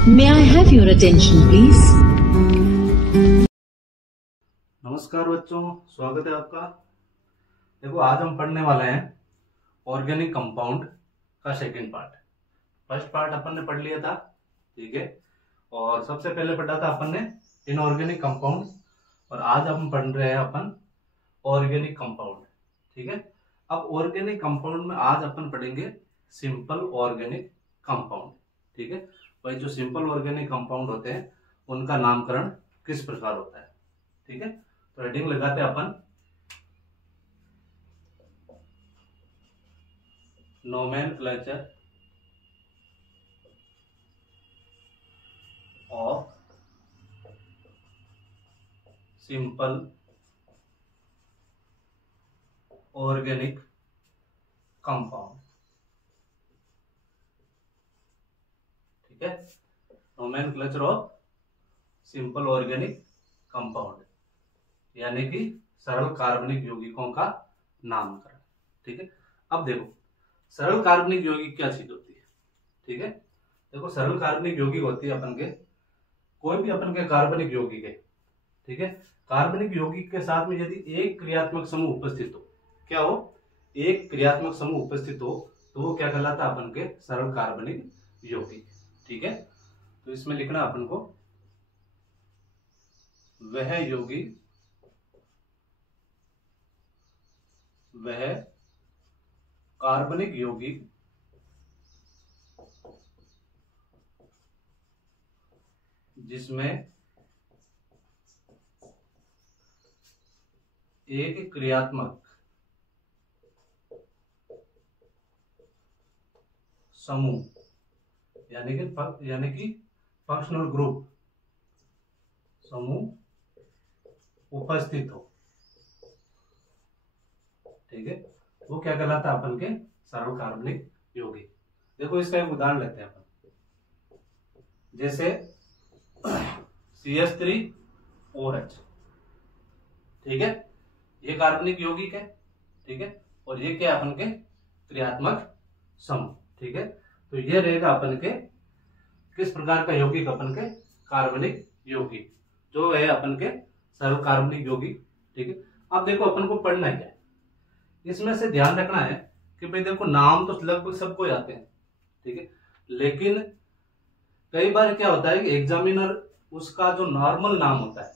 May I have your attention, please? नमस्कार बच्चों, स्वागत है आपका। देखो आज हम पढ़ने वाले हैं ऑर्गेनिक कंपाउंड का सेकंड पार्ट। फर्स्ट पार्ट अपन ने पढ़ लिया था, ठीक है। और सबसे पहले पढ़ा था अपन ने इनऑर्गेनिक कंपाउंड, और आज हम पढ़ रहे हैं अपन ऑर्गेनिक कंपाउंड, ठीक है। अब ऑर्गेनिक कंपाउंड में आज अपन पढ़ेंगे सिंपल ऑर्गेनिक कंपाउंड, ठीक है। भाई जो सिंपल ऑर्गेनिक कंपाउंड होते हैं उनका नामकरण किस प्रकार होता है, ठीक है। तो हेडिंग लगाते हैं अपन nomenclature of simple organic compound, ठीक है। Nomenclature of simple organic compound यानी कि सरल कार्बनिक यौगिकों का नामकरण, ठीक है। अब देखो सरल कार्बनिक यौगिक क्या चीज होती है, ठीक है। देखो सरल कार्बनिक यौगिक होती है अपन के कोई भी अपन के कार्बनिक यौगिक है, ठीक है। कार्बनिक यौगिक के साथ में यदि एक क्रियात्मक समूह उपस्थित हो, क्या हो, एक क्रियात्मक समूह उपस्थित हो, तो वो क्या कहलाता है अपन के सरल कार्बनिक यौगिक, ठीक है। तो इसमें लिखना अपन को वह यौगिक वह कार्बनिक यौगिक जिसमें एक क्रियात्मक समूह यानी कि फंक्शनल ग्रुप समूह उपस्थित हो, ठीक है। वो क्या कहलाता है अपन के सरल कार्बनिक यौगिक। देखो इसका एक उदाहरण लेते हैं अपन, जैसे CH3OH, ठीक है। ये कार्बनिक यौगिक है, ठीक है। और ये क्या अपन के क्रियात्मक समूह, ठीक है। तो ये रहेगा अपन के किस प्रकार का यौगिक, अपन के कार्बनिक यौगिक जो है अपन के सरल कार्बनिक यौगिक, ठीक है। अब देखो अपन को पढ़ना है क्या, इसमें से ध्यान रखना है कि भाई देखो नाम तो लगभग सबको आते हैं, ठीक है। लेकिन कई बार क्या होता है कि एग्जामिनर उसका जो नॉर्मल नाम होता है,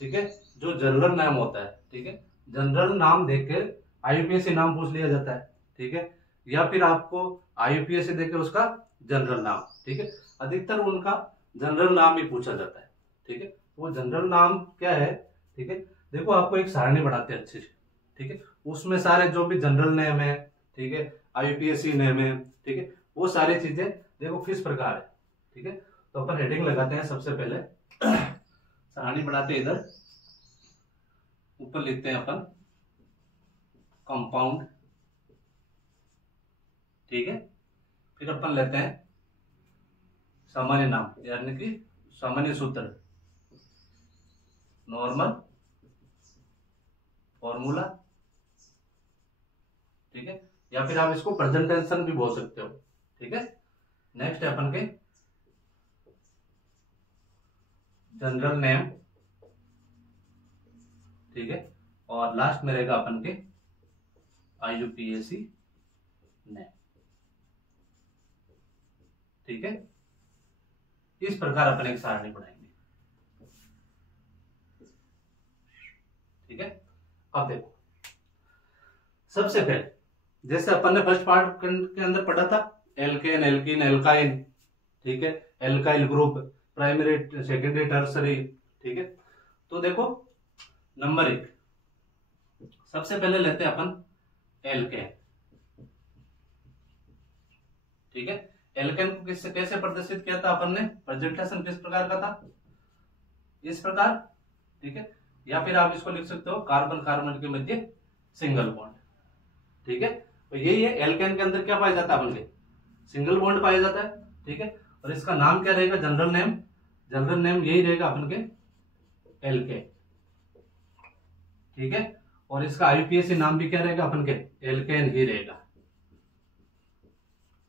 ठीक है, जो जनरल नाम होता है, ठीक है, जनरल नाम देखकर IUPAC नाम पूछ लिया जाता है, ठीक है। या फिर आपको IUPAC देकर उसका जनरल नाम, ठीक है। अधिकतर उनका जनरल नाम ही पूछा जाता है, ठीक है। वो जनरल नाम क्या है, ठीक है। देखो आपको एक सारणी बनाते हैं अच्छे से, ठीक है। उसमें सारे जो भी जनरल नेम है, ठीक है, IUPAC नेम है, ठीक है, वो सारी चीजें देखो किस प्रकार है, ठीक है। तो अपन हेडिंग लगाते हैं सबसे पहले सारणी बनाते हैं, इधर ऊपर लिखते हैं अपन कंपाउंड, ठीक है। फिर अपन लेते हैं सामान्य नाम यानी कि सामान्य सूत्र, नॉर्मल फॉर्मूला, ठीक है। या फिर आप इसको प्रेजेंटेशन भी बोल सकते हो, ठीक है। नेक्स्ट है अपन के जनरल नेम, ठीक है। और लास्ट में रहेगा अपन के IUPAC नेम, ठीक है। इस प्रकार अपन एक सारणी बनाएंगे, ठीक है। अब देखो सबसे पहले जैसे अपन ने फर्स्ट पार्ट के अंदर पढ़ा था एल्केन, एल्कीन, एल्काइन, ठीक है, alkyl group, primary, secondary, tertiary, ठीक है। तो देखो नंबर 1 सबसे पहले लेते हैं अपन एल्केन, ठीक है। एल्केन को कैसे प्रदर्शित किया था अपन ने, प्रेजेंटेशन किस प्रकार का था, इस प्रकार, ठीक है। या फिर आप इसको लिख सकते हो कार्बन कार्बन के मध्य सिंगल बॉन्ड, ठीक है। तो यही है एल्केन के अंदर क्या पाया जाता है अपन के सिंगल बॉन्ड पाया जाता है, ठीक है। और इसका नाम क्या रहेगा, जनरल नेम यही रहेगा अपन के एल्केन, ठीक है। और इसका IUPAC नाम भी क्या रहेगा अपन के एल्केन ही रहेगा,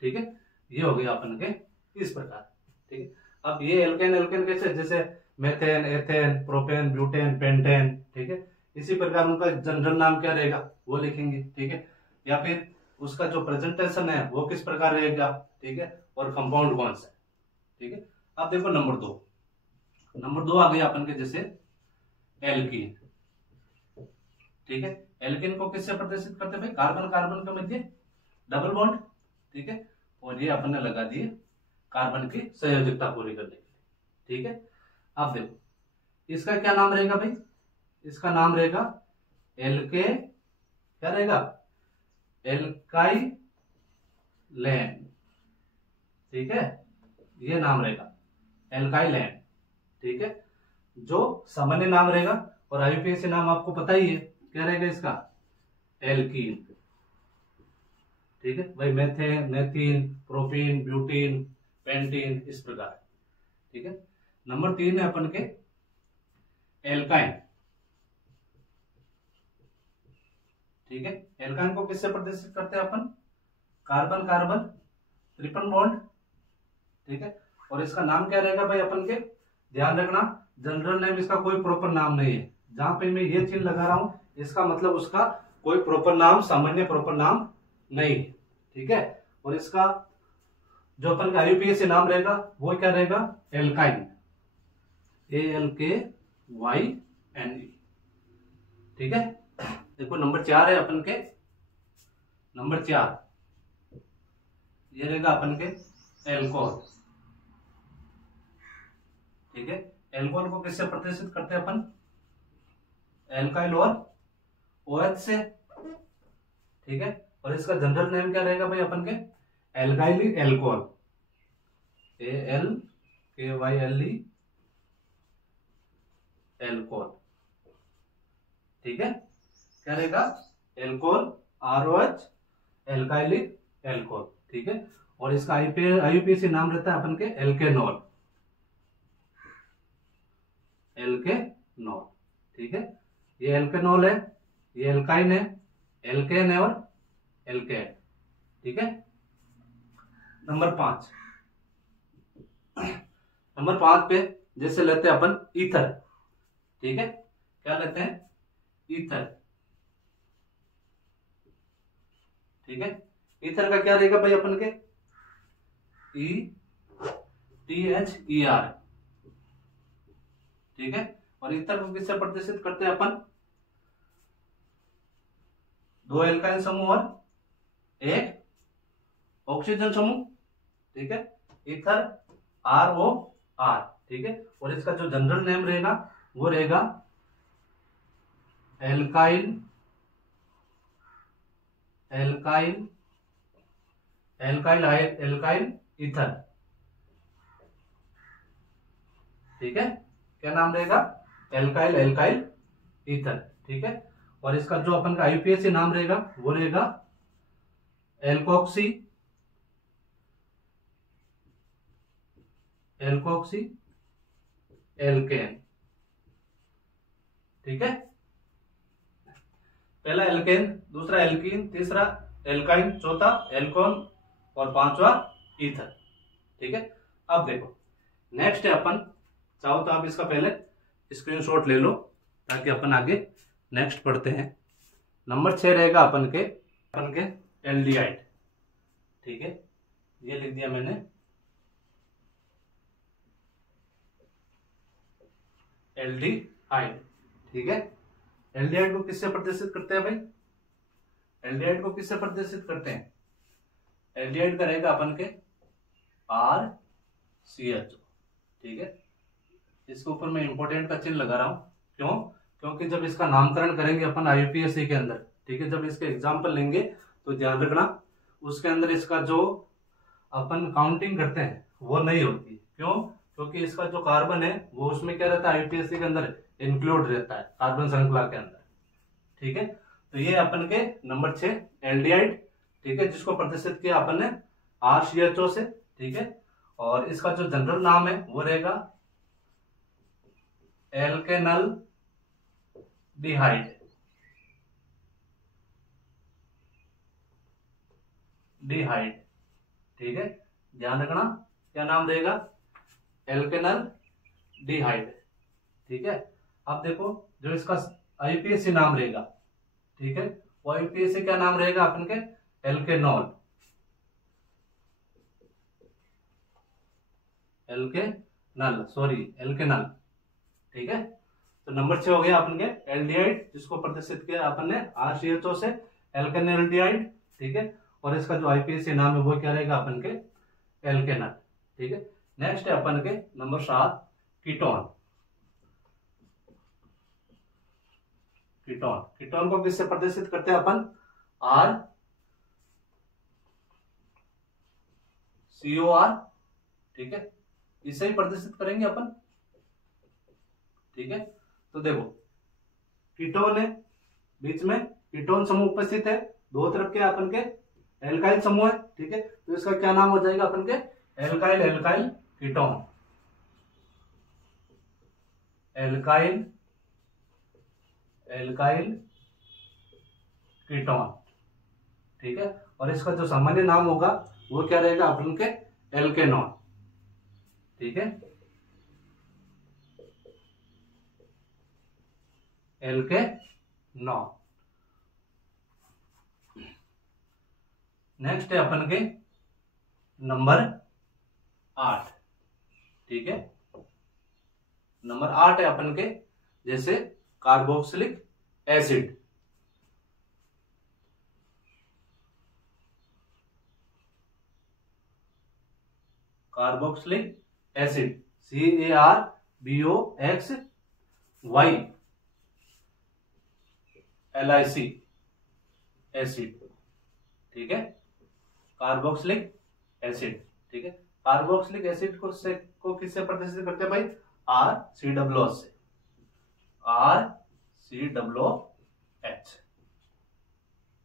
ठीक है। ये हो गया अपन के इस प्रकार, ठीक है। अब ये एल्केन एल्केन कैसे, जैसे methane, ethane, propane, butane, pentane, ठीक है, इसी प्रकार उनका जनरल नाम क्या रहेगा वो लिखेंगे, ठीक है, या फिर उसका जो प्रेजेंटेशन है वो किस प्रकार रहेगा, ठीक है, और कंपाउंड कौन सा है, ठीक है। अब देखो नंबर दो आ गया अपन के, जैसे एल्कीन, ठीक है। एल्कीन को किससे प्रदर्शित करते हैं भाई, कार्बन कार्बन के मध्य डबल बॉन्ड, ठीक है, और ये अपन ने लगा दिए कार्बन की संयोजकता पूरी करने के लिए, ठीक है। अब देखो इसका क्या नाम रहेगा भाई, इसका नाम रहेगा एल्के, क्या रहेगा, एल्काइलेन, ठीक है, ये नाम रहेगा एल्काइलेन, ठीक है, जो सामान्य नाम रहेगा, और आईयूपीएसी नाम आपको पता ही है क्या रहेगा इसका, एल्कीन, ठीक है भाई, मेथेन, मेथीन, प्रोपीन, ब्यूटीन, पेंटीन, इस प्रकार, ठीक है। नंबर 3 है अपन के एल्काइन, ठीक है। एल्काइन को किससे प्रदर्शित करते हैं अपन, कार्बन कार्बन ट्रिपल बॉन्ड, ठीक है, और इसका नाम क्या रहेगा भाई अपन के, ध्यान रखना जनरल नेम इसका कोई प्रॉपर नाम नहीं है, जहां पे मैं ये चिन्ह लगा रहा हूं इसका मतलब उसका कोई प्रॉपर नाम, सामान्य प्रॉपर नाम नहीं है, ठीक है। और इसका जो अपन का आईयूपीएसी नाम रहेगा वो क्या रहेगा, एल्काइन, ALKYNE, ठीक है। देखो नंबर 4 है अपन के, नंबर 4 ये रहेगा अपन के एल्कोहल, ठीक है। एल्कोहल को किससे प्रदर्शित करते हैं अपन, एल्काइल और OH से, ठीक है, और इसका जनरल नेम क्या रहेगा भाई अपन के, एल्काइली एल्कोहल, ALKYLE एल्कोहल, ठीक है, क्या रहेगा, एल्कोहल, ROH, एल्काइलिक एल्कोहल, ठीक है, और इसका आईयूपीएसी नाम रहता है अपन के एल्केनॉल, एल्केनॉल, ठीक है, ये एल्केनॉल है, ये एल्काइन है, एल्केन है और एल्केन, ठीक है। नंबर 5 पे जैसे लेते हैं अपन ईथर, ठीक है, क्या लेते हैं, ईथर, ठीक है। ईथर का क्या रहेगा भाई अपन के, ETHER, ठीक है, और ईथर को किससे प्रदर्शित करते हैं अपन, 2 एल्काइल समूह और 1 ऑक्सीजन समूह, ठीक है, ईथर ROR, ठीक है, और इसका जो जनरल नेम रहेगा वो रहेगा एल्काइल ईथर, ठीक है, क्या नाम रहेगा, एल्काइल ईथर, ठीक है, और इसका जो अपन का आईयूपीएसी नाम रहेगा वो रहेगा एल्कोक्सी एल्केन, ठीक है, पहला एल्केन, दूसरा एल्कीन, तीसरा एल्काइन, चौथा एल्कोन और 5वां ईथर, ठीक है। अब देखो नेक्स्ट है अपन, चाहो तो आप इसका पहले स्क्रीनशॉट ले लो ताकि अपन आगे नेक्स्ट पढ़ते हैं। नंबर 6 रहेगा अपन के एल्डिहाइड, ठीक है, ये लिख दिया मैंने, एल्डिहाइड, ठीक है। एल्डिहाइड को किससे प्रदर्शित करते हैं भाई, एल्डिहाइड को किससे प्रदर्शित करते हैं, एल्डिहाइड का रहेगा अपन के RCHO, ठीक है, इसके ऊपर मैं इंपोर्टेंट का चिन्ह लगा रहा हूं, क्यों, क्योंकि जब इसका नामकरण करेंगे अपन आईयूपीएसी के अंदर, ठीक है, जब इसके एग्जाम्पल लेंगे तो ध्यान रखना उसके अंदर इसका जो अपन काउंटिंग करते हैं वो नहीं होती, क्यों, क्योंकि इसका जो कार्बन है वो उसमें क्या रहता है, आईयूपीएसी के अंदर इंक्लूड रहता है कार्बन श्रृंखला के अंदर, ठीक है। तो ये अपन के नंबर 6 एल्डिहाइड, ठीक है, जिसको प्रदर्शित किया अपन ने RCHO से, ठीक है, और इसका जो जनरल नाम है वो रहेगा एल्केनल डिहाइड, ठीक है, ध्यान रखना क्या नाम रहेगा, एल्केनल डिहाइड। ठीक है, अब देखो जो इसका आईपीएसी नाम रहेगा, ठीक है, वो आईपीएसी क्या नाम रहेगा अपन के, एल्केनॉल, एल्केनल। ठीक है, तो नंबर 6 हो गया अपन के एल्डिहाइड, जिसको प्रदर्शित किया अपन ने RCHO से, एल्केनल्डिहाइड। ठीक है, और इसका जो आईपीएसी नाम है वो क्या रहेगा अपन के, एल्केनल। ठीक है, नेक्स्ट है अपन के नंबर 7 कीटोन। कीटोन को किससे प्रदर्शित करते हैं अपन, RCOR। ठीक है, इसे ही प्रदर्शित करेंगे अपन। ठीक है, तो देखो कीटोन है, बीच में कीटोन समूह उपस्थित है, दो तरफ के अपन के एल्काइल समूह है। ठीक है, तो इसका क्या नाम हो जाएगा अपन के, एल्काइल कीटोन, एल्काइल कीटोन। ठीक है, और इसका जो सामान्य नाम होगा वो क्या रहेगा अपन के, एल्केनॉन। ठीक है, एल्केनॉन। नेक्स्ट है अपन के नंबर 8। ठीक है, नंबर 8 है अपन के जैसे carboxylic acid. Carboxylic acid CARBOXYLIC acid. ठीक है, कार्बोक्सिलिक एसिड। ठीक है, कार्बोक्सिलिक एसिड को किससे प्रदर्शित करते हैं भाई, RCOH से, RCOH।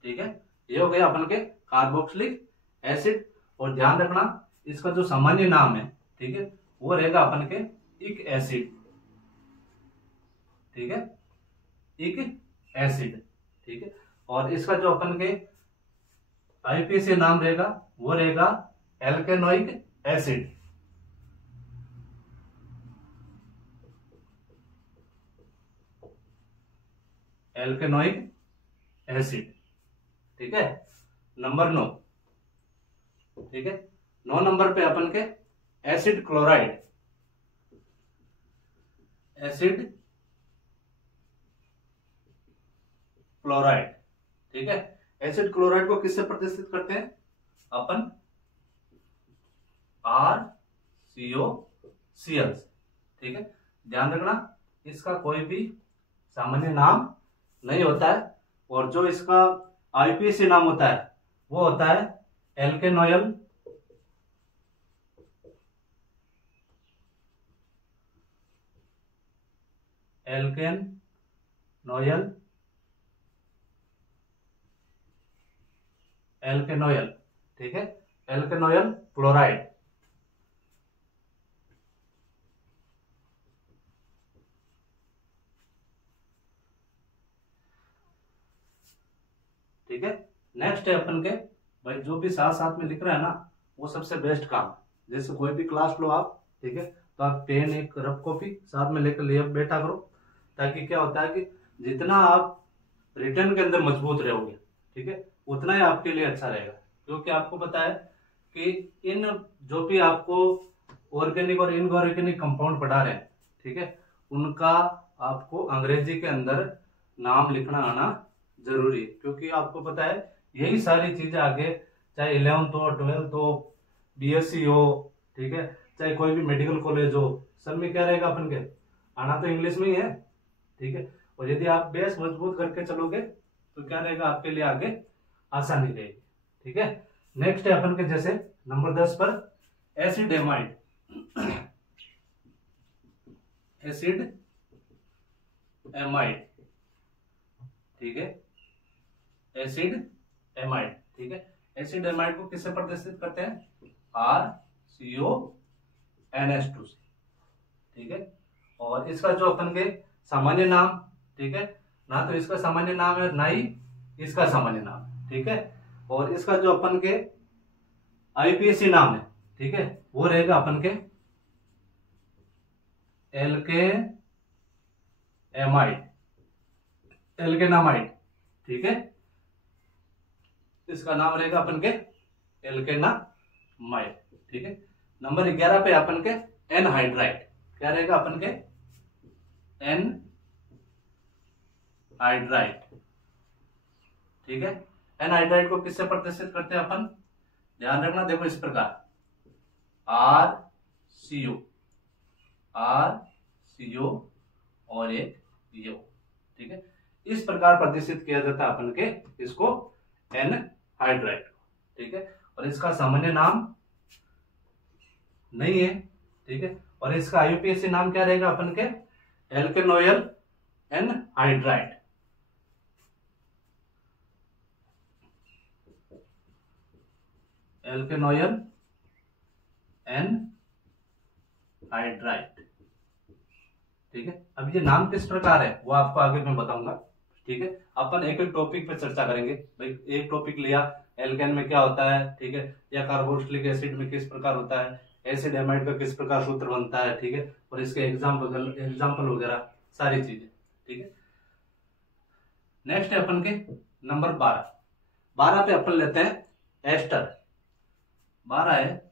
ठीक है, ये हो गया अपन के कार्बोक्सिलिक एसिड। और ध्यान रखना इसका जो सामान्य नाम है, ठीक है, वो रहेगा अपन के इक एसिड। ठीक है, इक एसिड। ठीक है, और इसका जो अपन के आईपीएसी नाम रहेगा वो रहेगा एल्केनोइक एसिड। एल्केनोइक एसिड। ठीक है, नंबर 9। ठीक है, 9 नंबर पे अपन के एसिड क्लोराइड। Acid chloride. ठीक है, एसिड क्लोराइड को किससे प्रदर्शित करते हैं अपन, RCOCl। ठीक है, ध्यान रखना इसका कोई भी सामान्य नाम नहीं होता है, और जो इसका आईपीएसी नाम होता है वो होता है एल्केनोयल, एल्केनोयल। ठीक है, एल्केनोयल क्लोराइड। ठीक है, नेक्स्ट है अपन के भाई जो भी साथ साथ में लिख रहा है ना वो सबसे बेस्ट काम। जैसे कोई भी क्लास लो आप, ठीक है, तो आप पेन एक रफ कॉपी साथ में लेकर लिए बैठा करो, ताकि क्या होता है कि जितना आप रिटर्न के अंदर मजबूत रहोगे, ठीक है, उतना ही आपके लिए अच्छा रहेगा। क्योंकि आपको पता है कि इन जो भी आपको ऑर्गेनिक और इनऑर्गेनिक कंपाउंड पढ़ा रहे हैं, ठीक है, उनका आपको अंग्रेजी के अंदर नाम लिखना आना जरूरी है। क्योंकि आपको पता है यही सारी चीजें आगे चाहे 11th हो 12th हो BSc हो, ठीक है, चाहे कोई भी मेडिकल कॉलेज हो, सब में क्या रहेगा अपन के आना तो इंग्लिश में ही है। ठीक है, और यदि आप बेस मजबूत करके चलोगे तो क्या रहेगा आपके लिए आगे आसानी रहेगी। ठीक है, नेक्स्ट है अपन के जैसे नंबर 10 पर एसिड एमाइड। Acid amide. ठीक है, एसिड एमाइड। ठीक है, एसिड एमाइड को किससे प्रदर्शित करते हैं, RCONH2 से। ठीक है, और इसका जो अपन के सामान्य नाम, ठीक है, ना तो इसका सामान्य नाम है ना ही इसका सामान्य नाम। ठीक है, और इसका जो अपन के आईपीएसी नाम है, ठीक है, वो रहेगा अपन के एल्केनामाइड, एल्केनामाइड, ठीक है, इसका नाम रहेगा अपन के एल्केनामाइड, ठीक है। नंबर 11 पे अपन के एनहाइड्राइड, क्या रहेगा अपन के एनहाइड्राइड, ठीक है। एनहाइड्राइड को किससे प्रदर्शित करते हैं अपन, ध्यान रखना, देखो इस प्रकार RCO, RCO और एक यो, ठीक है, इस प्रकार प्रदर्शित किया जाता है अपन के इसको एनहाइड्राइड, ठीक है। और इसका सामान्य नाम नहीं है, ठीक है, और इसका IUPAC नाम क्या रहेगा अपन के एल्केनोइल एनहाइड्राइड, एल्केनोइल एनहाइड्राइड, ठीक है। अब ये नाम किस प्रकार है वो आपको आगे मैं बताऊंगा, ठीक है। अपन एक एक टॉपिक पे चर्चा करेंगे भाई, एक टॉपिक लिया एल्केन में क्या होता है, ठीक है, या कार्बोक्सिलिक एसिड में किस प्रकार होता है, एसिड एमाइड का किस प्रकार सूत्र बनता है, ठीक है, और इसके एग्जाम्पल वगैरह सारी चीजें, ठीक है। नेक्स्ट है अपन के नंबर 12 पे अपन लेते हैं एस्टर, 12 है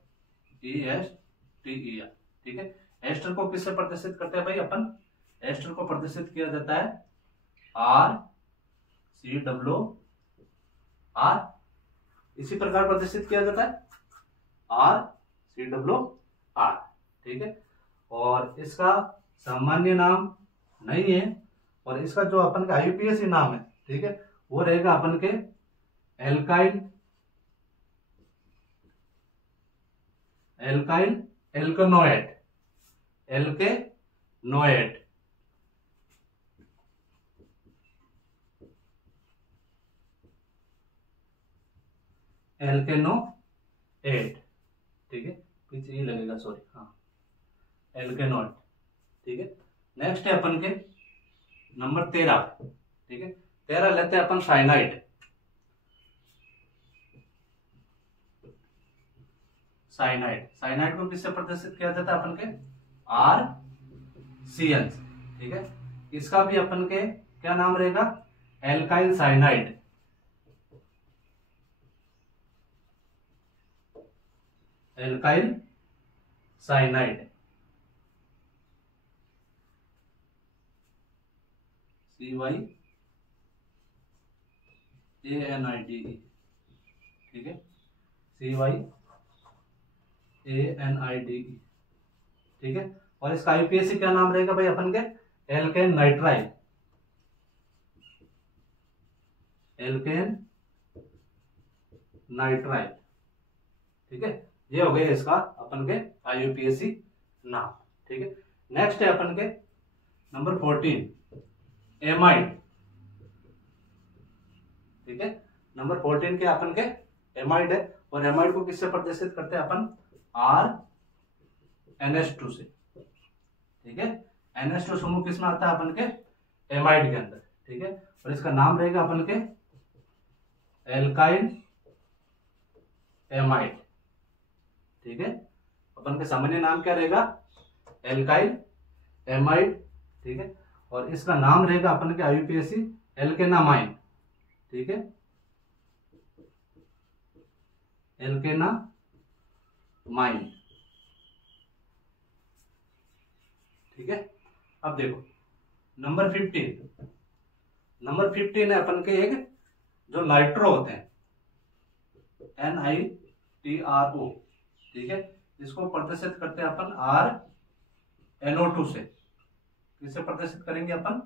ESTER, ठीक है। एस्टर को किससे प्रदर्शित करते हैं भाई अपन, एस्टर को प्रदर्शित किया जाता है RCOR, इसी प्रकार प्रदर्शित किया जाता है RCOR, ठीक है। और इसका सामान्य नाम नहीं है, और इसका जो अपन का IUPAC नाम है, ठीक है, वो रहेगा अपन के एल्केनोएट, ठीक है, पीछे ही लगेगा, सॉरी, हाँ, एल्केनोएट, ठीक है। नेक्स्ट है अपन के नंबर 13, ठीक है, 13 लेते हैं अपन साइनाइड, साइनाइड को किससे प्रदर्शित किया जाता है अपन के RCN, ठीक है। इसका भी अपन के क्या नाम रहेगा, alkyl cyanide, alkyl cyanide, CYANIDE, ठीक है, CYANIDE, ठीक है। और इसका IUPAC क्या नाम रहेगा भाई अपन के एल्केन नाइट्राइल, ठीक है। ये हो गया इसका अपन के IUPAC नाम, ठीक है। नेक्स्ट है अपन के नंबर 14 एमाइड, ठीक है, नंबर 14 के अपन के एमाइड है, और एमाइड को किससे प्रदर्शित करते हैं अपन RNS2 से, ठीक है। NH2 समूह किसमें आता है अपन के एमाइड के अंदर, ठीक है, और इसका नाम रहेगा अपन के एल्काइल एमाइड, ठीक है। अपन का सामान्य नाम क्या रहेगा एल्काइल एमाइड, ठीक है, और इसका नाम रहेगा अपन के IUPAC एल्केनामाइन, ठीक है, एल्केनामाइन, ठीक है। अब देखो नंबर 15 है अपन के एक जो नाइट्रो होते हैं NITRO, ठीक है, इसको प्रदर्शित करते हैं अपन RNO2 से, किससे प्रदर्शित करेंगे अपन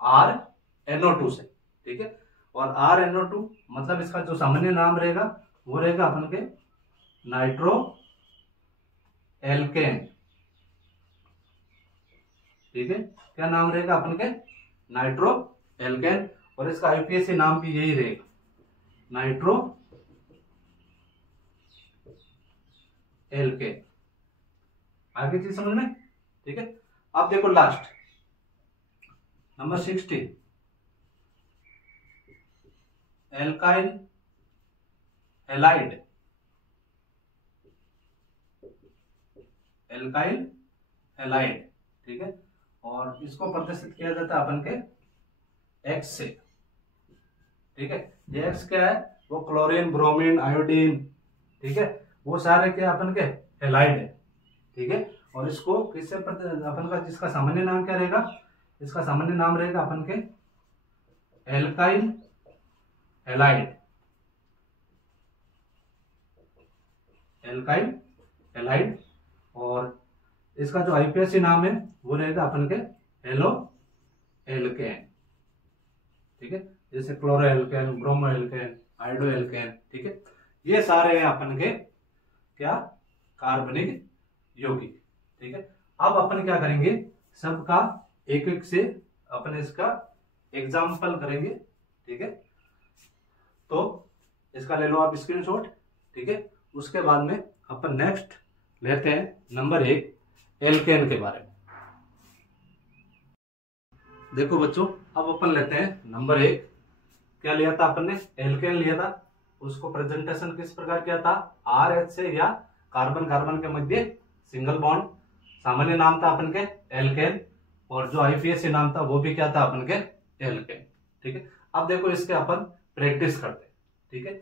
RNO2 से, ठीक है। और RNO2 मतलब इसका जो सामान्य नाम रहेगा वो रहेगा अपन के नाइट्रो एल्केन, ठीक है, क्या नाम रहेगा अपन के नाइट्रो एल्केन, और इसका IUPAC नाम भी यही रहेगा नाइट्रो एल्केन। आगे चीज समझ में, ठीक है। अब देखो लास्ट नंबर 16 एल्काइल हैलाइड, ठीक है, और इसको प्रदर्शित किया जाता है अपन के एक्स से, ठीक है। ये एक्स क्या है, वो क्लोरीन, ब्रोमीन, आयोडीन, ठीक है, वो सारे क्या अपन के हेलाइड है, ठीक है। और इसको किससे अपन का जिसका सामान्य नाम क्या रहेगा, इसका सामान्य नाम रहेगा अपन के एल्काइल हेलाइड, एल्काइल हेलाइड। और इसका जो आईपीएसी नाम है वो रहेगा अपन के हेलो एल्केन, ठीक है, जैसे chloro alkane, bromo alkane, iodo alkane, ठीक है। ये सारे हैं अपन के क्या कार्बनिक यौगिक, ठीक है। अब अपन क्या करेंगे, सबका एक एक से अपन इसका एग्जाम्पल करेंगे, ठीक है। तो इसका ले लो आप स्क्रीनशॉट, ठीक है। उसके बाद में अपन नेक्स्ट लेते हैं नंबर 1 एल्केन के बारे में। देखो बच्चों, अब अपन लेते हैं नंबर 1, क्या लिया था अपन ने, एल्केन लिया था। उसको प्रेजेंटेशन किस प्रकार किया था, RH से या कार्बन कार्बन के मध्य सिंगल बॉन्ड, सामान्य नाम था अपन के एल्केन, और जो आईपीएसी नाम था वो भी क्या था अपन के एल्केन, ठीक है। अब देखो इसके अपन प्रैक्टिस करते हैं, ठीक है।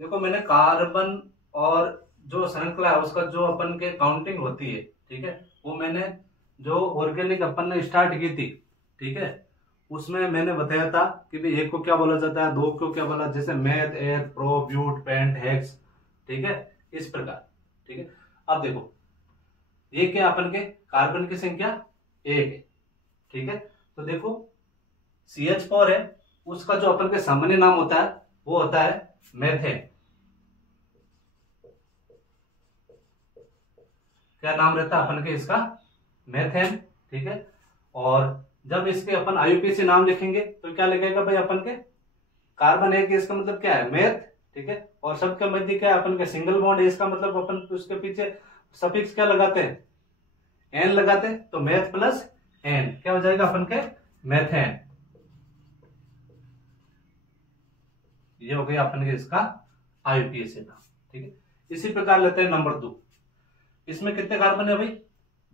देखो मैंने कार्बन और जो श्रृंखला है उसका जो अपन के काउंटिंग होती है, ठीक है, वो मैंने जो ऑर्गेनिक अपन ने स्टार्ट की थी, ठीक है, उसमें मैंने बताया था कि भाई एक को क्या बोला जाता है, दो को क्या बोला, जैसे मेथ, एथ, प्रो, ब्यूट, पेंट, हेक्स, ठीक है, इस प्रकार, ठीक है। अब देखो ये क्या अपन के कार्बन की संख्या 1 है, ठीक है। तो देखो CH4 है, उसका जो अपन के सामान्य नाम होता है वो होता है मेथेन, क्या नाम रहता है अपन के इसका, मेथेन, ठीक है। और जब इसके अपन आईयूपीएसी नाम लिखेंगे तो क्या लिखेगा भाई अपन के कार्बन 1, इसका मतलब क्या है मेथ, ठीक है, और सबके मध्य क्या है अपन के सिंगल बॉन्ड है, इसका मतलब अपन उसके पीछे सफिक्स क्या लगाते हैं, एन लगाते हैं, तो मेथ प्लस एन क्या हो जाएगा अपन के मेथेन, ये हो गया अपन के इसका आईयूपीएसी नाम, ठीक है। इसी प्रकार लेते हैं नंबर 2, इसमें कितने कार्बन है भाई,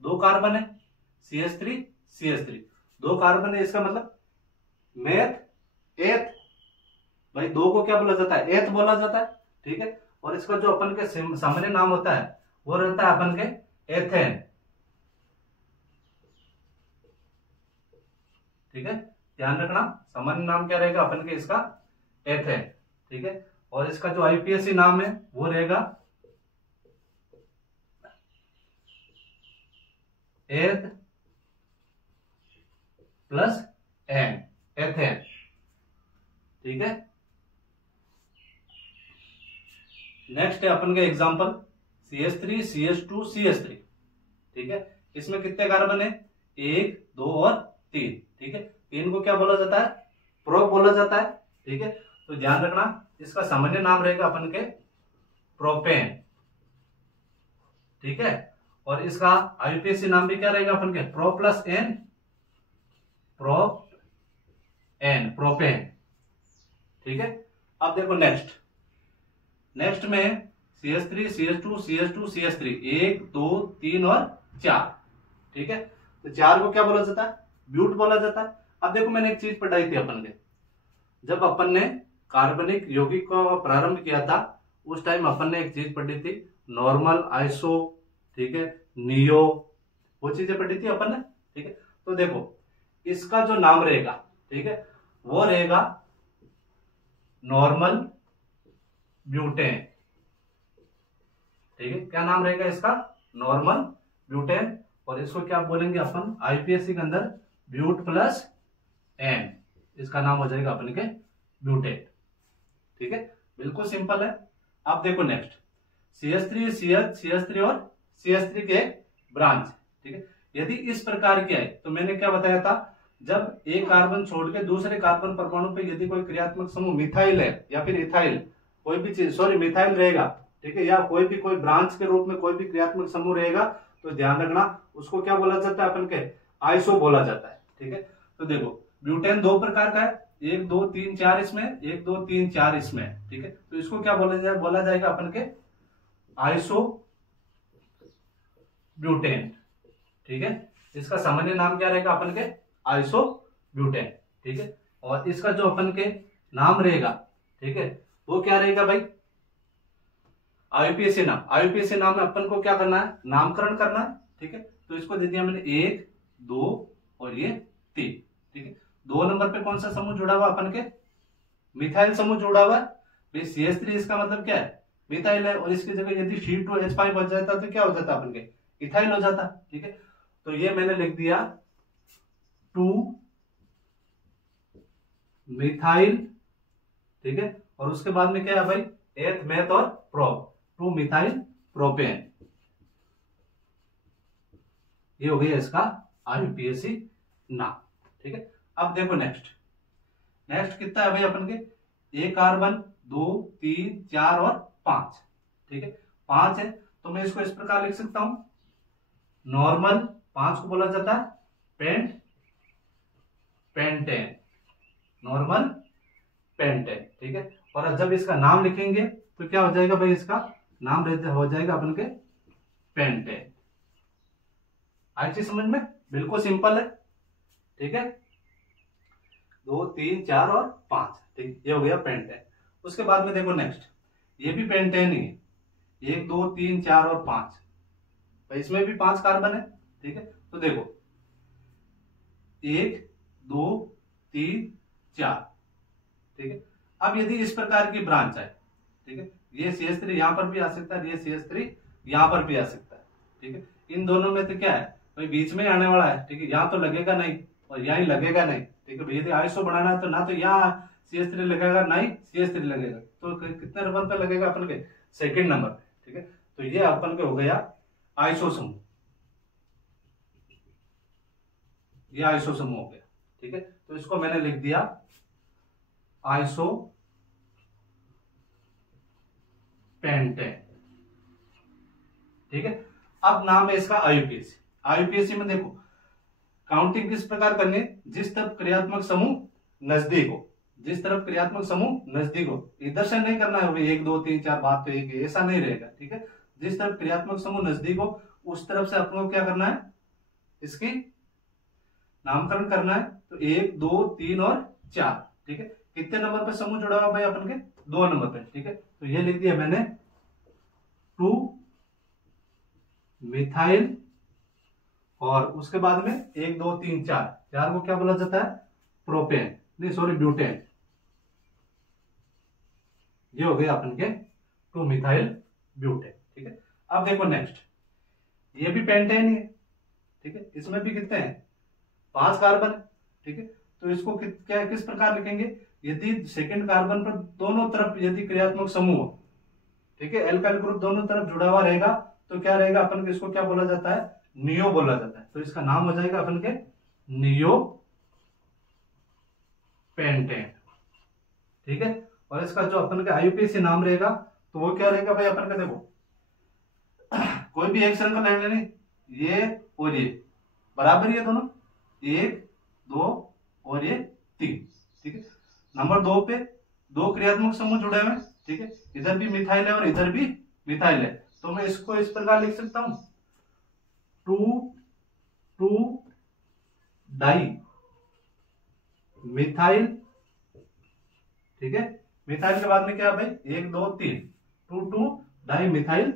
2 कार्बन है, CH3 CH3, 2 कार्बन है, इसका मतलब मेथ एथ, भाई 2 को क्या बोला जाता है, एथ बोला जाता है, ठीक है। और इसका जो अपन के सामान्य नाम होता है वो रहता है अपन के एथेन, ठीक है, ध्यान रखना सामान्य नाम क्या रहेगा अपन के इसका एथेन, ठीक है। और इसका जो आईपीएसी नाम है वो रहेगा एथ प्लस एन, एथेन, ठीक है। नेक्स्ट है अपन का एग्जांपल CH3 CH2 CH3, ठीक है। इसमें कितने कार्बन है, 1 2 और 3, ठीक है। 3 को क्या बोला जाता है, प्रो बोला जाता है, ठीक है। तो ध्यान रखना इसका सामान्य नाम रहेगा अपन के प्रोपेन, ठीक है। और इसका आईयूपीएसी नाम भी क्या रहेगा अपन के प्रो प्लस एन, प्रोपेन, ठीक है। अब देखो नेक्स्ट में CH3 CH2 CH2 CH3, 1 2 3 और 4, ठीक है। तो 4 को क्या बोला जाता है, ब्यूट बोला जाता है। अब देखो मैंने एक चीज पढ़ाई थी अपन ने, जब अपन ने कार्बनिक यौगिक को प्रारंभ किया था उस टाइम अपन ने एक चीज पढ़ी थी नॉर्मल, आइसो, ठीक है, नियो, वो चीजें पढ़ी थी अपन ने, ठीक है। तो देखो इसका जो नाम रहेगा, ठीक है, वो रहेगा नॉर्मल ब्यूटेन, ठीक है, क्या नाम रहेगा इसका, नॉर्मल ब्यूटेन। और इसको क्या बोलेंगे अपन आईपीएसी के अंदर ब्यूट प्लस एन, इसका नाम हो जाएगा अपन के ब्यूटेट, ठीक है, बिल्कुल सिंपल है। अब देखो नेक्स्ट CH3 CH3 और CH3 के ब्रांच, ठीक है। यदि इस प्रकार की है तो मैंने क्या बताया था, जब एक कार्बन छोड़ के दूसरे कार्बन परमाणु पे यदि कोई क्रियात्मक समूह मिथाइल है या फिर इथाइल, कोई भी चीज, सॉरी मिथाइल रहेगा, ठीक है, या कोई ब्रांच के रूप में कोई भी क्रियात्मक समूह रहेगा, तो ध्यान रखना उसको क्या बोला जाता है अपन के आइसो बोला जाता है, ठीक है। तो देखो ब्यूटेन 2 प्रकार का है, 1 2 3 4 इसमें, 1 2 3 4 इसमें, ठीक है। तो इसको क्या बोला जाएगा अपन के आइसो ब्यूटेन, ठीक है। इसका सामान्य नाम क्या रहेगा अपन के, आइसोब्यूटेन, ठीक है। और इसका जो अपन के नाम रहेगा, ठीक है, वो क्या रहेगा भाई, आईयूपीएसी नाम। आईयूपीएसी नाम में अपन को क्या करना है, नामकरण करना है, ठीक है। तो इसको दे दिया मैंने 1, 2 और ये 3, ठीक है। 2 नंबर पे कौन सा समूह जुड़ा हुआ अपन के, मिथाइल समूह जुड़ा हुआ है। CH3 इसका मतलब क्या है, मिथाइल है, और इसकी जगह यदि C2H5 बच जाता तो क्या हो जाता अपन के, इथाइल हो जाता, ठीक है। तो ये मैंने लिख दिया 2 मिथाइल, ठीक है। और उसके बाद में क्या है भाई, एथ, मेथ और प्रोप, 2 मिथाइल प्रोपेन। ये हो गया इसका आईयूपीएसी नाम, ठीक है। अब देखो नेक्स्ट कितना है भाई अपन के, 1 कार्बन, 2, 3, 4 और 5, ठीक है। 5 है तो मैं इसको इस प्रकार लिख सकता हूं, नॉर्मल 5 को बोला जाता है पेंटेन, नॉर्मल पेंटेन, ठीक है। और जब इसका नाम लिखेंगे तो क्या हो जाएगा भाई, इसका नाम हो जाएगा अपन के पेंटेन। आई चीज समझ में, बिल्कुल सिंपल है, ठीक है। 2, 3, 4 और 5, ठीक, ये हो गया पेंटेन। उसके बाद में देखो नेक्स्ट, ये भी पेंटेन ही है, 1, 2, 3, 4 और 5, भाई इसमें भी 5 कार्बन है, ठीक है। तो देखो 1, 2, 3, 4, ठीक है। अब यदि इस प्रकार की ब्रांच है, ठीक है, ये CH3 यहां पर भी आ सकता है, ये CH3 यहां पर भी आ सकता है, ठीक है। इन दोनों में तो क्या है भाई, बीच में आने वाला है, ठीक है, यहां तो लगेगा नहीं और यहां ही लगेगा नहीं, ठीक है। यदि आइसो बनाना है तो ना तो यहाँ CH3 लगेगा ना ही CH3 लगेगा, तो कितने नंबर पे लगेगा अपन के, सेकंड नंबर पे, ठीक है। तो ये अपन के हो गया आइसो समूह, ये आइसो समूह हो गया, ठीक है। तो इसको मैंने लिख दिया आइसो पेंटेन, ठीक है। अब नाम है इसका आईयूपीएसी। आईयूपीएसी में देखो काउंटिंग किस प्रकार करनी है, जिस तरफ क्रियात्मक समूह नजदीक हो, जिस तरफ क्रियात्मक समूह नजदीक हो, इधर से नहीं करना है भाई 1, 2, 3, 4 बात तो एक है, ऐसा नहीं रहेगा, ठीक है। जिस तरफ क्रियात्मक समूह नजदीक हो उस तरफ से अपन को क्या करना है, इसकी नामकरण करना है। तो 1, 2, 3 और 4, ठीक है। कितने नंबर पे समूह जुड़ा हुआ भाई अपन के, 2 नंबर पे, ठीक है। तो ये लिख दिया मैंने 2 मिथाइल, और उसके बाद में 1, 2, 3, 4 को क्या बोला जाता है, प्रोपेन, नहीं सॉरी ब्यूटेन। ये हो गया अपन के 2 मिथाइल ब्यूटेन, ठीक है। अब देखो नेक्स्ट, ये भी पेंटेन ही है, ठीक है। इसमें भी कितने हैं, 5 कार्बन है, ठीक है। तो इसको क्या किस प्रकार लिखेंगे, यदि सेकंड कार्बन पर दोनों तरफ यदि क्रियात्मक समूह हो, ठीक है, एल्काइल ग्रुप दोनों तरफ जुड़ा हुआ रहेगा तो क्या रहेगा अपन के, इसको क्या बोला जाता है, नियो बोला जाता है। तो इसका नाम हो जाएगा अपन के नियो पेंटेन, ठीक है। और इसका जो अपन का आईयूपीएसी नाम रहेगा तो वो क्या रहेगा भाई, अपन का देखो कोई भी एक सर्कल ले लेनी, ये और ये बराबर ये दोनों, 1, 2 और ये 3, ठीक है। नंबर 2 पे 2 क्रियात्मक समूह जुड़े हुए, ठीक है, इधर भी मिथाइल है और इधर भी मिथाइल है। तो मैं इसको इस प्रकार लिख सकता हूं, 2 डाई मिथाइल, ठीक है। मिथाइल के बाद में क्या है भाई, 1, 2, 3, 2 डाई मिथाइल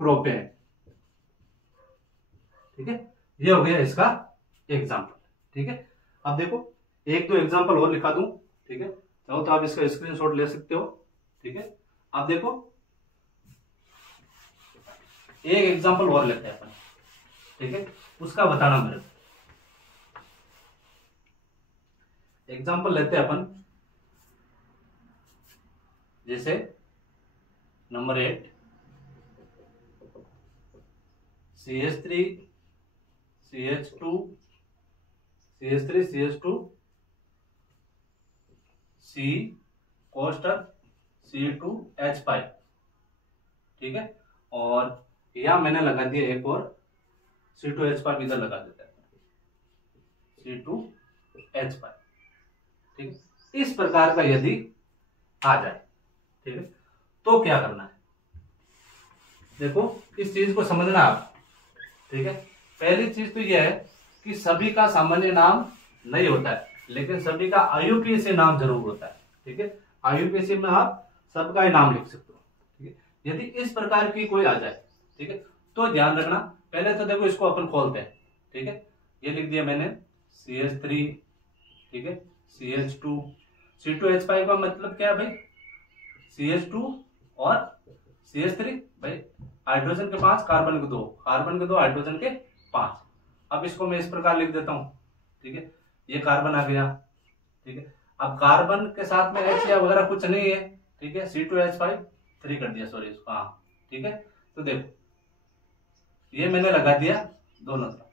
प्रोपेन, ठीक है। ये हो गया इसका एग्जाम्पल, ठीक है। अब देखो 1-2 एग्जाम्पल और लिखा दूं, ठीक है, चाहो तो आप इसका स्क्रीनशॉट ले सकते हो, ठीक है। अब देखो एक एग्जाम्पल और लेते हैं अपन, ठीक है, उसका बताना मेरे को। एग्जाम्पल लेते हैं अपन, जैसे number 8 CH3 CH2 CH3 CH2 C कोष्टक C2H5, ठीक है। और यहां मैंने लगा दिया एक और C2H5, इधर लगा देते हैं C2H5, ठीक है। इस प्रकार का यदि आ जाए, ठीक है, तो क्या करना है, देखो इस चीज को समझना आप, ठीक है। पहली चीज तो यह है कि सभी का सामान्य नाम नहीं होता है, लेकिन सभी का IUPAC नाम जरूर होता है। ठीक है, IUPAC में आप सबका ही नाम लिख सकते हो। ठीक है, यदि इस प्रकार की कोई आ जाए, ठीक है, तो ध्यान रखना, पहले तो देखो इसको अपन खोलते हैं। ठीक है, ये लिख दिया मैंने CH3, ठीक है, CH2, C2H5 का मतलब क्या है भाई, CH2 और CH3, भाई हाइड्रोजन के 5, कार्बन के 2, कार्बन के 2, हाइड्रोजन के 5। अब इसको मैं इस प्रकार लिख देता हूं। ठीक है, ये कार्बन आ गया। ठीक है, अब कार्बन के साथ में H या वगैरह कुछ नहीं है। ठीक है, C2H5 3 कर दिया, सॉरी इसको, हाँ। ठीक है, तो देखो ये मैंने लगा दिया दोनों तरफ,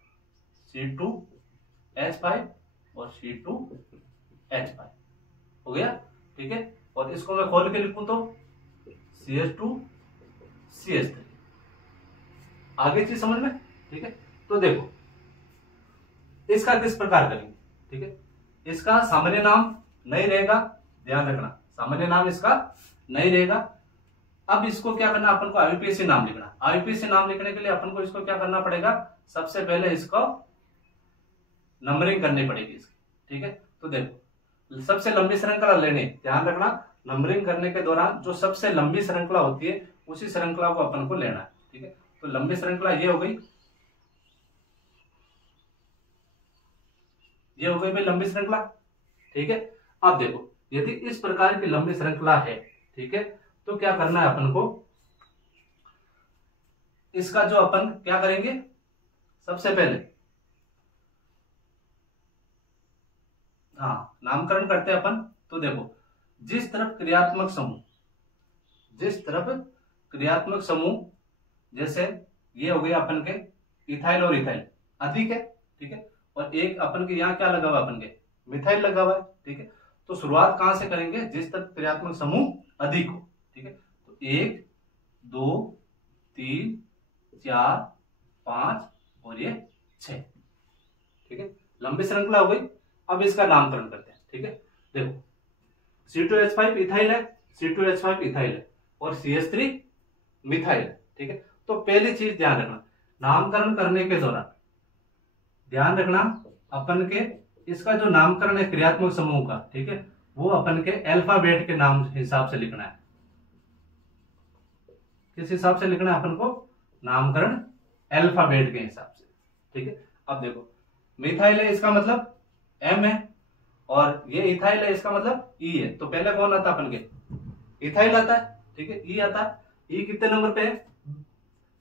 C2H5 और C2H5 हो गया। ठीक है, और इसको मैं खोल के लिखूं तो CH2 CH3। आगे चीज समझ में। ठीक है, तो देखो इसका किस प्रकार करेंगे। ठीक है, इसका सामान्य नाम नहीं रहेगा, ध्यान रखना, सामान्य नाम इसका नहीं रहेगा। अब इसको क्या करना, अपन को IUPAC नाम लिखना। IUPAC नाम लिखने के लिए अपन को इसको क्या करना पड़ेगा, सबसे पहले इसको नंबरिंग करनी पड़ेगी इसकी। ठीक है, तो देखो सबसे लंबी श्रृंखला लेने, ध्यान रखना, नंबरिंग करने के दौरान जो सबसे लंबी श्रृंखला होती है उसी श्रृंखला को अपन को लेना है। ठीक है, तो लंबी श्रृंखला ये हो गई, ये हो गई भाई लंबी श्रृंखला। ठीक है, अब देखो यदि इस प्रकार की लंबी श्रृंखला है, ठीक है, तो क्या करना है अपन को, इसका जो अपन क्या करेंगे, सबसे पहले हाँ नामकरण करते हैं अपन। तो देखो जिस तरफ क्रियात्मक समूह, जैसे ये हो गया अपन के इथाइल और इथाइल अधिक है। ठीक है, और एक अपन के यहाँ क्या लगा हुआ, अपन के मिथाइल लगा हुआ है। ठीक है, तो शुरुआत कहां से करेंगे, जिस तरफ क्रियात्मक समूह अधिक हो। ठीक है, तो 1 2 3 4 5 और ये 6। ठीक है, लंबी श्रृंखला हो गई। अब इसका नामकरण करते हैं। ठीक है, देखो C2H5 इथाइल है, C2H5 इथाइल है और CH3 मिथाइल है। ठीक है, तो पहली चीज ध्यान रखना, नामकरण करने के दौरान ध्यान रखना अपन के इसका जो नामकरण है क्रियात्मक समूह का, ठीक है, वो अपन के अल्फाबेट के नाम हिसाब से लिखना है। किस हिसाब से लिखना है अपन को, नामकरण अल्फाबेट के हिसाब से। ठीक है, अब देखो मिथाइल है, इसका मतलब M है, और ये इथाइल है, इसका मतलब E है। तो पहले कौन आता है अपन के, इथाइल आता है। ठीक है, E आता है। E कितने नंबर पे है,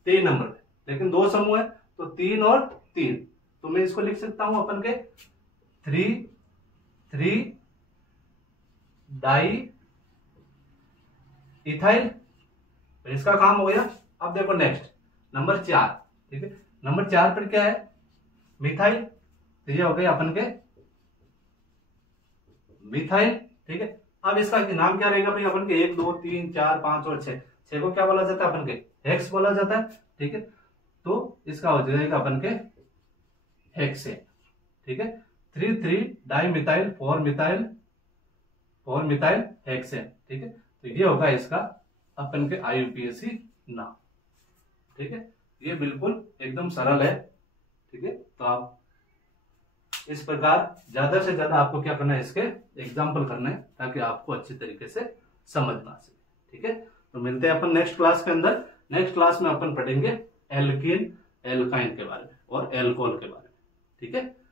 3 नंबर पे, लेकिन 2 समूह है तो 3 और 3, तो मैं इसको लिख सकता हूं अपन के 3 डाई इथाइल, इसका काम हो गया। अब देखो नेक्स्ट नंबर 4। ठीक है, नंबर 4 पर क्या है, मिथाइल, तो ये हो गया अपन के मिथाइल। ठीक है, अब इसका नाम क्या रहेगा भाई, अपन के 1 2 3 4 5 और 6 को क्या बोला जाता है, अपन के हेक्स बोला जाता है। ठीक है, तो इसका हो जाएगा अपन के हेक्सेन। ठीक है, 3 डाई मिथाइल 4 मिथाइल हेक्सेन। ठीक है, तो ये होगा इसका अपन के IUPAC नाम। ठीक है, ये बिल्कुल एकदम सरल है। ठीक है, तो आप इस प्रकार ज्यादा से ज्यादा आपको क्या करना है, इसके एग्जाम्पल करना है ताकि आपको अच्छी तरीके से समझ ना सके। ठीक है, तो मिलते हैं अपन नेक्स्ट क्लास के अंदर। नेक्स्ट क्लास में अपन पढ़ेंगे एल्कीन एल्काइन के बारे में और एल्कोहल के बारे में। ठीक है।